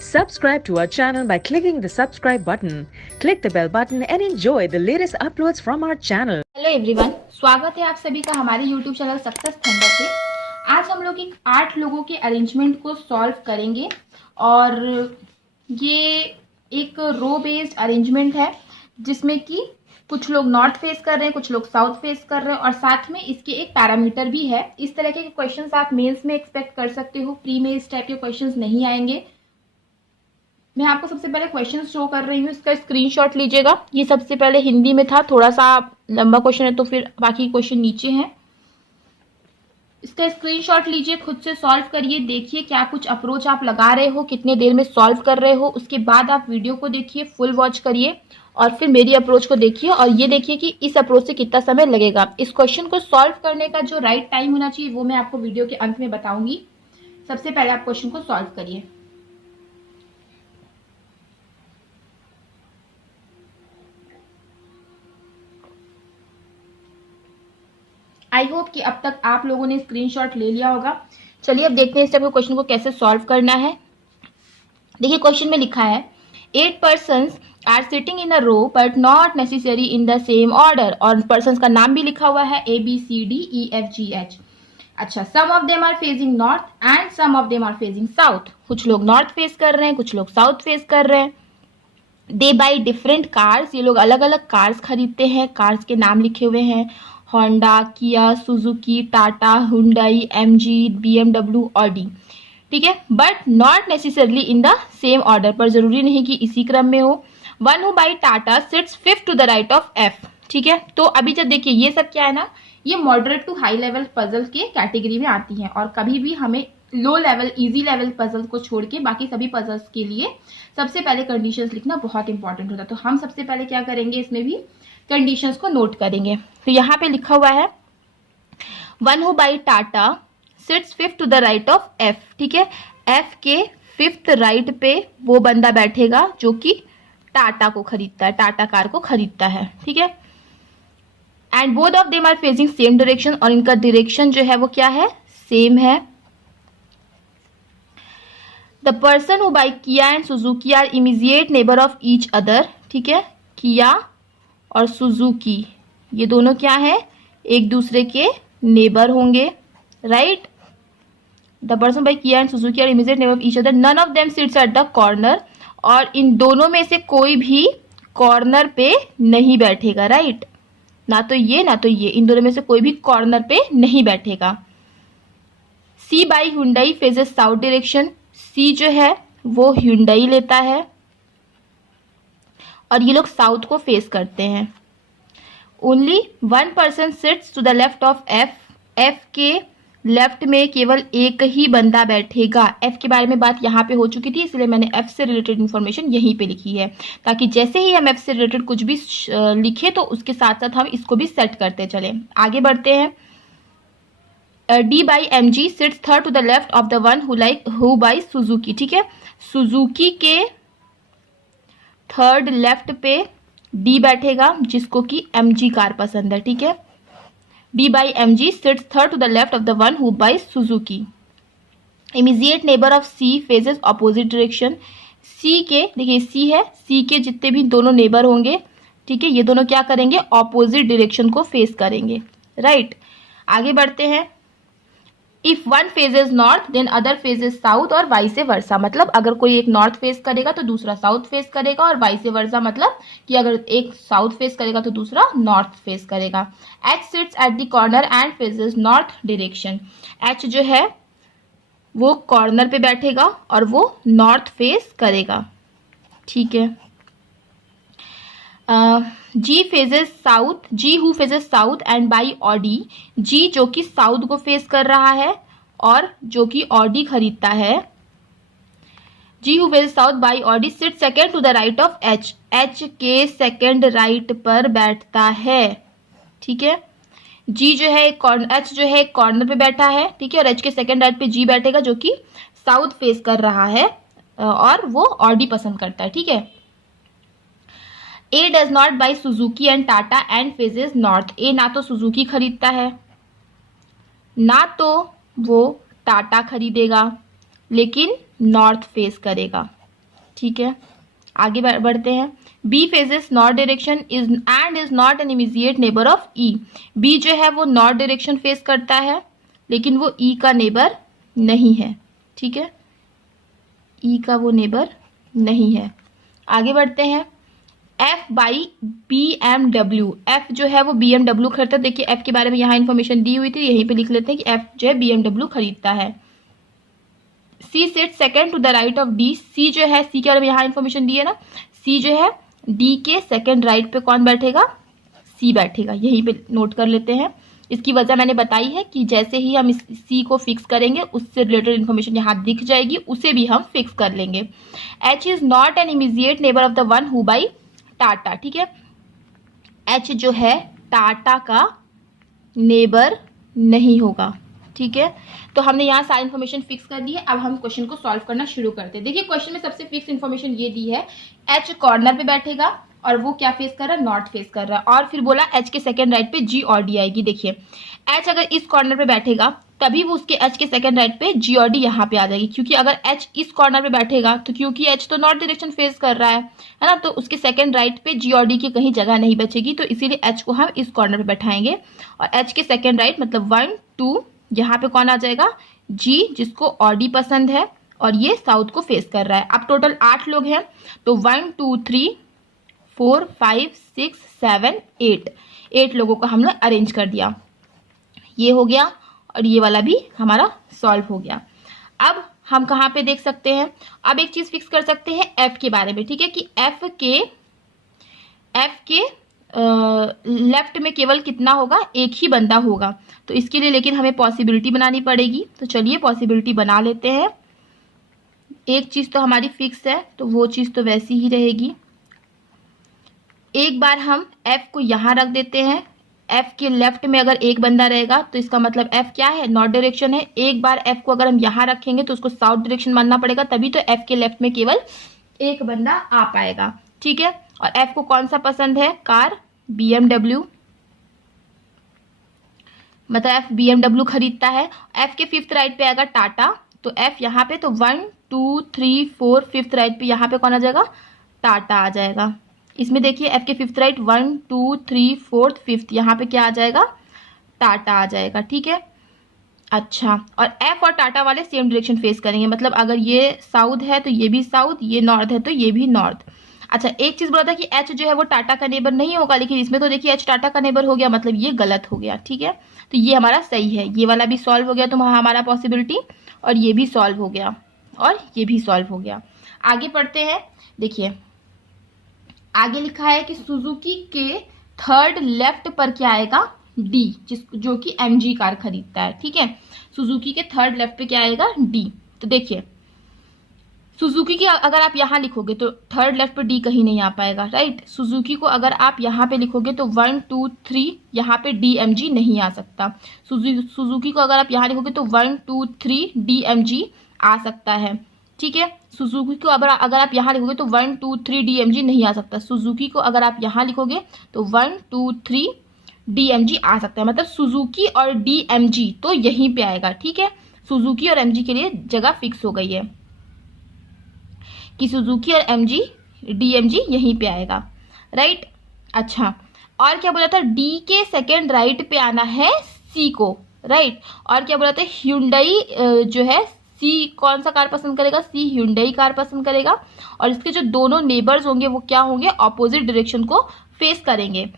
Subscribe to our channel by clicking the subscribe button. Click the bell button and enjoy the latest uploads from our channel. Hello everyone, स्वागत है आप सभी का हमारे YouTube channel success thunder पे। आज हम लोग 8 लोगों के अरेंजमेंट को सॉल्व करेंगे और ये एक रो बेस्ड अरेंजमेंट है जिसमें कि कुछ लोग नॉर्थ फेस कर रहे हैं, कुछ लोग साउथ फेस कर रहे हैं और साथ में इसके एक पैरामीटर भी है। इस तरह के क्वेश्चंस आप मेंस में एक्सपेक्ट कर सकते हो, प्री में इस टाइप के क्वेश्चंस नहीं आएंगे। मैं आपको सबसे पहले क्वेश्चन शो कर रही हूँ, इसका स्क्रीनशॉट लीजिएगा। ये सबसे पहले हिंदी में था, थोड़ा सा लंबा क्वेश्चन है तो फिर बाकी क्वेश्चन नीचे हैं। इसका स्क्रीनशॉट लीजिए, खुद से सॉल्व करिए, देखिए क्या कुछ अप्रोच आप लगा रहे हो, कितने देर में सॉल्व कर रहे हो। उसके बाद आप वीडियो को देखिए, फुल वॉच करिए और फिर मेरी अप्रोच को देखिए और ये देखिए कि इस अप्रोच से कितना समय लगेगा। इस क्वेश्चन को सॉल्व करने का जो राइट टाइम होना चाहिए वो मैं आपको वीडियो के अंत में बताऊंगी। सबसे पहले आप क्वेश्चन को सॉल्व करिए। आई होप कि अब तक आप लोगों ने स्क्रीनशॉट ले लिया होगा। चलिए अब देखते हैं इस टाइप के क्वेश्चन को कैसे सॉल्व करना है। देखिए क्वेश्चन में लिखा है 8 persons are sitting in a row but not necessary in the same order, और पर्सन्स का नाम भी लिखा हुआ है ABCDEFGH। अच्छा, some of them are facing north and some of them are facing south. कुछ लोग नॉर्थ फेस कर रहे हैं, कुछ लोग साउथ फेस कर रहे हैं। दे बाई डिफरेंट कार्स, ये लोग अलग अलग कार्स खरीदते हैं। कार्स के नाम लिखे हुए हैं Honda, Kia, Suzuki, Tata, Hyundai, MG, BMW, Audi. ठीक है, but not necessarily in the same order, पर जरूरी नहीं कि इसी क्रम में हो। One who buy Tata sits 5th to the right of F। ठीक है, तो अभी जब देखिए ये सब क्या है ना, ये moderate to high level puzzle के कैटेगरी में आती हैं और कभी भी हमें low level easy level puzzle को छोड़ के बाकी सभी पजल्स के लिए सबसे पहले कंडीशंस लिखना बहुत इंपॉर्टेंट होता है। तो हम सबसे पहले क्या करेंगे, इसमें भी कंडीशंस को नोट करेंगे। तो यहाँ पे लिखा हुआ है one who buy Tata sits 5th to the right of F। ठीक है, F के 5th राइट पे वो बंदा बैठेगा जो कि टाटा को खरीदता है, टाटा कार को खरीदता है। ठीक है, and both of them are facing same direction, और इनका डायरेक्शन जो है वो क्या है, सेम है। The person who buy Kia and Suzuki are immediate neighbour of each other. ठीक है, किया और सुजुकी ये दोनों क्या है, एक दूसरे के नेबर होंगे, right. The person buy Kia and Suzuki are immediate neighbour of each other, none of them sits at the corner, और इन दोनों में से कोई भी कॉर्नर पे नहीं बैठेगा, राइट। ना तो ये ना तो ये, इन दोनों में से कोई भी कॉर्नर पे नहीं बैठेगा। C buy Hyundai faces south direction, C जो है वो हुंडई लेता है और ये लोग साउथ को फेस करते हैं। Only one person sits to the left of F। F के लेफ्ट में केवल एक ही बंदा बैठेगा। F के बारे में बात यहाँ पे हो चुकी थी, इसलिए मैंने F से रिलेटेड इन्फॉर्मेशन यहीं पे लिखी है, ताकि जैसे ही हम F से रिलेटेड कुछ भी लिखे तो उसके साथ साथ हम इसको भी सेट करते चले। आगे बढ़ते हैं। D buy MG sits 3rd to the left of the one who buy Suzuki. ठीक है, सुजुकी के 3rd लेफ्ट पे D बैठेगा जिसको कि MG कार पसंद है। ठीक है, D buy MG sits 3rd to the left of the one who buy Suzuki. Immediate neighbour of C faces opposite direction. C के, देखिए C है, C के जितने भी दोनों नेबर होंगे, ठीक है, ये दोनों क्या करेंगे, ऑपोजिट डायरेक्शन को फेस करेंगे, राइट। आगे बढ़ते हैं। If one faces north then other faces south और वाइस वर्सा, मतलब अगर कोई एक नॉर्थ फेस करेगा तो दूसरा साउथ फेस करेगा, और वाइस वर्सा मतलब कि अगर एक साउथ फेस करेगा तो दूसरा नॉर्थ फेस करेगा। H seats at the corner and faces north direction. H जो है वो कॉर्नर पे बैठेगा और वो नॉर्थ फेस करेगा। ठीक है, G phases south, G who faces south and by Audi. G जो कि साउथ को फेस कर रहा है और जो कि ऑडी खरीदता है। G who faces south buy Audi sit 2nd to the right of H। H के 2nd राइट पर बैठता है। ठीक है, G जो है H जो है कॉर्नर पे बैठा है, ठीक है, और H के 2nd राइट पे G बैठेगा जो कि साउथ फेस कर रहा है और वो ऑडी पसंद करता है। ठीक है, A does not buy Suzuki and Tata and faces north. A ना तो सुजुकी खरीदता है, ना तो वो टाटा खरीदेगा, लेकिन नॉर्थ फेस करेगा। ठीक है, आगे बढ़ते हैं। B faces north direction is and is not an immediate neighbour of E. B जो है वो नॉर्थ डायरेक्शन फेस करता है, लेकिन वो ई का नेबर नहीं है। ठीक है, ई का वो नेबर नहीं है। आगे बढ़ते हैं। F by BMW। एफ जो है वो BMW खरीदता है। देखिए एफ के बारे में यहाँ इन्फॉर्मेशन दी हुई थी, यहीं पे लिख लेते हैं कि एफ जो है BMW खरीदता है। C sit second to the right of D. C जो है, सी के बारे में यहाँ इन्फॉर्मेशन दी है ना, सी जो है डी के सेकंड राइट पे कौन बैठेगा? सी बैठेगा। यहीं पे नोट कर लेते हैं। इसकी वजह मैंने बताई है कि जैसे ही हम इस सी को फिक्स करेंगे उससे रिलेटेड इन्फॉर्मेशन यहाँ दिख जाएगी, उसे भी हम फिक्स कर लेंगे। H is not an immediate neighbour of the one who buy Tata. ठीक है, एच जो है टाटा का नेबर नहीं होगा। ठीक है, तो हमने यहाँ सारी इन्फॉर्मेशन फिक्स कर दी है। अब हम क्वेश्चन को सॉल्व करना शुरू करते हैं। देखिए क्वेश्चन में सबसे फिक्स इन्फॉर्मेशन ये दी है, एच कॉर्नर पे बैठेगा और वो क्या फेस कर रहा है? नॉर्थ फेस कर रहा है। और फिर बोला एच के सेकंड राइट पे जी और डी आएगी। देखिए एच अगर इस कॉर्नर पे बैठेगा तभी वो उसके एच के सेकंड राइट पे जी और डी यहाँ पे आ जाएगी, क्योंकि अगर एच इस कॉर्नर पे बैठेगा तो क्योंकि एच तो नॉर्थ डायरेक्शन फेस कर रहा है ना, तो उसके सेकंड राइट पे जी और डी की कहीं जगह नहीं बचेगी, तो इसीलिए एच को हम इस कॉर्नर पे बैठाएंगे। और एच के सेकंड राइट मतलब 1 2 यहाँ पे कौन आ जाएगा? जी, जिसको और डी पसंद है, और ये साउथ को फेस कर रहा है। अब टोटल 8 लोग हैं, तो 1 2 3 4 5 6 7 8 लोगों को हमने अरेंज कर दिया। ये हो गया और ये वाला भी हमारा सॉल्व हो गया। अब हम कहाँ पे देख सकते हैं? अब एक चीज फिक्स कर सकते हैं एफ के बारे में। ठीक है, कि एफ के लेफ्ट में केवल कितना होगा? एक ही बंदा होगा। तो इसके लिए लेकिन हमें पॉसिबिलिटी बनानी पड़ेगी। तो चलिए पॉसिबिलिटी बना लेते हैं। एक चीज तो हमारी फिक्स है, तो वो चीज तो वैसी ही रहेगी। एक बार हम एफ को यहाँ रख देते हैं। एफ के लेफ्ट में अगर एक बंदा रहेगा तो इसका मतलब एफ क्या है? नॉर्थ डायरेक्शन है। एक बार एफ को अगर हम यहाँ रखेंगे तो उसको साउथ डायरेक्शन मानना पड़ेगा, तभी तो एफ के लेफ्ट में केवल एक बंदा आ पाएगा। ठीक है, और एफ को कौन सा पसंद है? कार BMW, मतलब एफ BMW खरीदता है। एफ के फिफ्थ राइट पे आएगा टाटा, तो एफ यहाँ पे तो 1 2 3 4 फिफ्थ राइट पे यहाँ पे कौन आ जाएगा? टाटा आ जाएगा। इसमें देखिए एफ के फिफ्थ राइट 1 2 3 4 फिफ्थ, यहाँ पे क्या आ जाएगा? टाटा आ जाएगा। ठीक है, अच्छा, और एफ और टाटा वाले सेम डायरेक्शन फेस करेंगे, मतलब अगर ये साउथ है तो ये भी साउथ, ये नॉर्थ है तो ये भी नॉर्थ। अच्छा, एक चीज बोला था कि एच जो है वो टाटा का नेबर नहीं होगा, लेकिन इसमें तो देखिए एच टाटा का नेबर हो गया, मतलब ये गलत हो गया। ठीक है, तो ये हमारा सही है। ये वाला भी सॉल्व हो गया तो हमारा पॉसिबिलिटी, और ये भी सॉल्व हो गया, और ये भी सॉल्व हो गया। आगे पढ़ते हैं। देखिए आगे लिखा है कि सुजुकी के थर्ड लेफ्ट पर क्या आएगा? डी, जो कि MG कार खरीदता है। ठीक है, सुजुकी के थर्ड लेफ्ट पे क्या आएगा? डी। तो देखिए सुजुकी की अगर आप यहाँ लिखोगे तो थर्ड लेफ्ट पे डी कहीं नहीं आ पाएगा, राइट। सुजुकी को अगर आप यहाँ पे लिखोगे तो 1 2 3 यहाँ पे DMG नहीं आ सकता। सुजुकी को अगर आप यहाँ लिखोगे तो 1 2 3 DMG आ सकता है। ठीक है, सुजुकी को अगर आप यहाँ लिखोगे तो 1 2 3 DMG नहीं आ सकता। सुजुकी को अगर आप यहाँ लिखोगे तो 1 2 3 DMG आ सकता है, मतलब सुजुकी और DMG तो यहीं पे आएगा। ठीक है, सुजुकी और MG के लिए जगह फिक्स हो गई है कि सुजुकी और DMG यहीं पे आएगा, राइट। अच्छा, और क्या बोला था? डी के सेकेंड राइट पे आना है सी को, राइट। और क्या बोला था? ह्यूंडई जो है सी कौन सा कार पसंद करेगा? सी ह्यूंडई कार पसंद करेगा, और इसके जो दोनों नेबर्स होंगे वो क्या होंगे? ऑपोजिट डायरेक्शन को फेस करेंगे।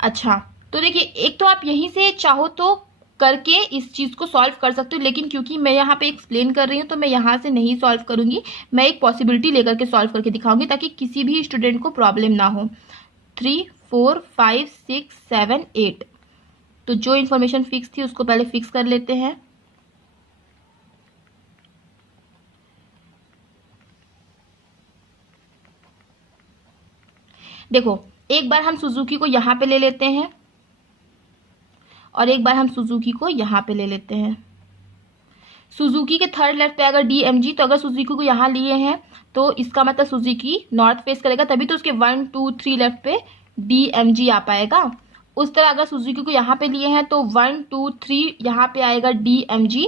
अच्छा, तो देखिए एक तो आप यहीं से चाहो तो करके इस चीज को सॉल्व कर सकते हो, लेकिन क्योंकि मैं यहाँ पे एक्सप्लेन कर रही हूँ तो मैं यहाँ से नहीं सॉल्व करूंगी, मैं एक पॉसिबिलिटी लेकर के सॉल्व करके दिखाऊंगी ताकि किसी भी स्टूडेंट को प्रॉब्लम ना हो। 3 4 5 6 7 8, तो जो इन्फॉर्मेशन फिक्स थी उसको पहले फिक्स कर लेते हैं। देखो एक बार हम सुजुकी को यहाँ पे ले लेते हैं और एक बार हम सुजुकी को यहाँ पे ले लेते हैं। सुजुकी के थर्ड लेफ्ट पे अगर DMG, तो अगर सुजुकी को यहाँ लिए हैं तो इसका मतलब सुजुकी नॉर्थ फेस करेगा, तभी तो उसके 1 2 3 लेफ्ट पे DMG आ पाएगा। उस तरह अगर सुजुकी को यहाँ पे लिए हैं तो 1 2 3 यहाँ पे आएगा DMG,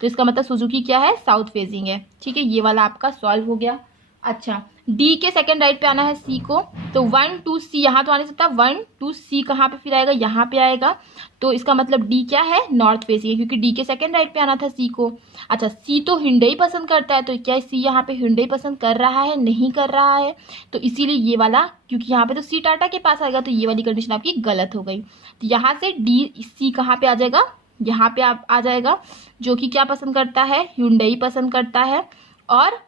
तो इसका मतलब सुजुकी क्या है, साउथ फेसिंग है। ठीक है, ये वाला आपका सॉल्व हो गया। अच्छा, डी के सेकंड राइट पे आना है सी को, तो 1 2 सी यहाँ तो आ नहीं सकता, 1 2 सी कहाँ पे फिर आएगा, यहाँ पे आएगा, तो इसका मतलब डी क्या है, नॉर्थ फेसिंग है, क्योंकि डी के सेकंड राइट पे आना था सी को। अच्छा, सी तो हिंडई पसंद करता है, तो क्या सी यहाँ पे हिंडई पसंद कर रहा है, नहीं कर रहा है, तो इसीलिए ये वाला, क्योंकि यहाँ पे तो सी टाटा के पास आएगा, तो ये वाली कंडीशन आपकी गलत हो गई। तो यहाँ से डी सी कहाँ पे आ जाएगा, यहाँ पे आप आ जाएगा, जो कि क्या पसंद करता है, हिंडई पसंद करता है, और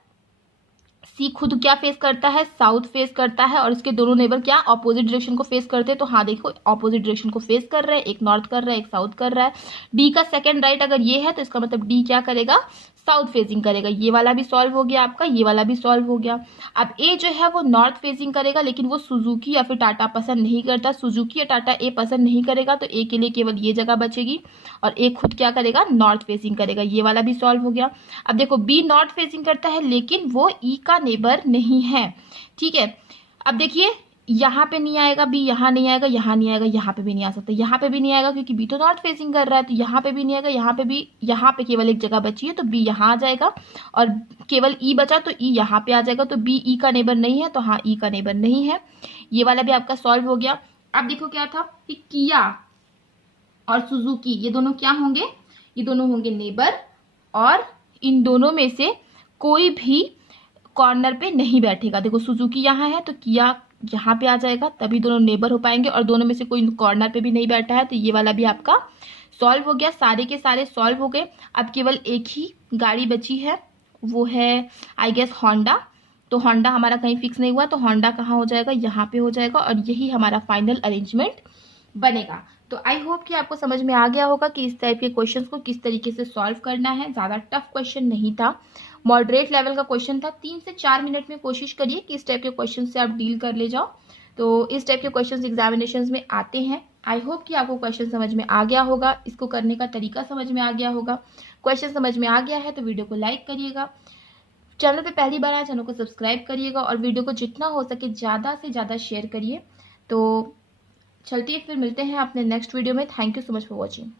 सी खुद क्या फेस करता है, साउथ फेस करता है, और इसके दोनों नेबर क्या ऑपोजिट डायरेक्शन को फेस करते हैं। तो हाँ देखो, ऑपोजिट डायरेक्शन को फेस कर रहे हैं, एक नॉर्थ कर रहा है, एक साउथ कर रहा है। डी का सेकंड राइट अगर ये है तो इसका मतलब डी क्या करेगा, साउथ फेसिंग करेगा। ये वाला भी सॉल्व हो गया आपका, ये वाला भी सॉल्व हो गया। अब ए जो है वो नॉर्थ फेसिंग करेगा, लेकिन वो सुजुकी या फिर टाटा पसंद नहीं करता, सुजुकी या टाटा ए पसंद नहीं करेगा, तो ए के लिए केवल ये जगह बचेगी, और ए खुद क्या करेगा, नॉर्थ फेसिंग करेगा। ये वाला भी सॉल्व हो गया। अब देखो, बी नॉर्थ फेसिंग करता है, लेकिन वो ई का नेबर नहीं है। ठीक है, अब देखिए, यहाँ पे नहीं आएगा बी, यहाँ नहीं आएगा, यहाँ नहीं आएगा, यहाँ पे भी नहीं आ सकता, यहाँ पे भी नहीं आएगा क्योंकि बी तो नॉर्थ फेसिंग कर रहा है, तो यहाँ पे भी नहीं आएगा, यहाँ पे भी, यहाँ पे केवल एक जगह बची है, तो बी यहाँ आ जाएगा, और केवल ई बचा तो ई यहाँ पे आ जाएगा, तो बी ई का नेबर नहीं है, तो हाँ ई का नेबर नहीं है। ये वाला भी आपका सॉल्व हो गया। अब देखो क्या था कि किया और सुजुकी ये दोनों क्या होंगे, ये दोनों होंगे नेबर, और इन दोनों में से कोई भी कॉर्नर पे नहीं बैठेगा। देखो, सुजुकी यहाँ है तो किया यहाँ पे आ जाएगा, तभी दोनों नेबर हो पाएंगे, और दोनों में से कोई कॉर्नर पे भी नहीं बैठा है, तो ये वाला भी आपका सॉल्व हो गया। सारे के सारे सॉल्व हो गए। अब केवल एक ही गाड़ी बची है, वो है आई गेस होंडा। तो होंडा हमारा कहीं फिक्स नहीं हुआ, तो होंडा कहाँ हो जाएगा, यहाँ पे हो जाएगा, और यही हमारा फाइनल अरेंजमेंट बनेगा। तो आई होप कि आपको समझ में आ गया होगा कि इस टाइप के क्वेश्चंस को किस तरीके से सॉल्व करना है। ज़्यादा टफ क्वेश्चन नहीं था, मॉडरेट लेवल का क्वेश्चन था। 3 से 4 मिनट में कोशिश करिए कि इस टाइप के क्वेश्चन से आप डील कर ले जाओ। तो इस टाइप के क्वेश्चन एग्जामिनेशन में आते हैं। आई होप कि आपको क्वेश्चन समझ में आ गया होगा, इसको करने का तरीका समझ में आ गया होगा। क्वेश्चन समझ में आ गया है तो वीडियो को लाइक करिएगा, चैनल पे पहली बार आए चैनल को सब्सक्राइब करिएगा, और वीडियो को जितना हो सके ज़्यादा से ज़्यादा शेयर करिए। तो चलती है, फिर मिलते हैं अपने नेक्स्ट वीडियो में। Thank you so much for watching.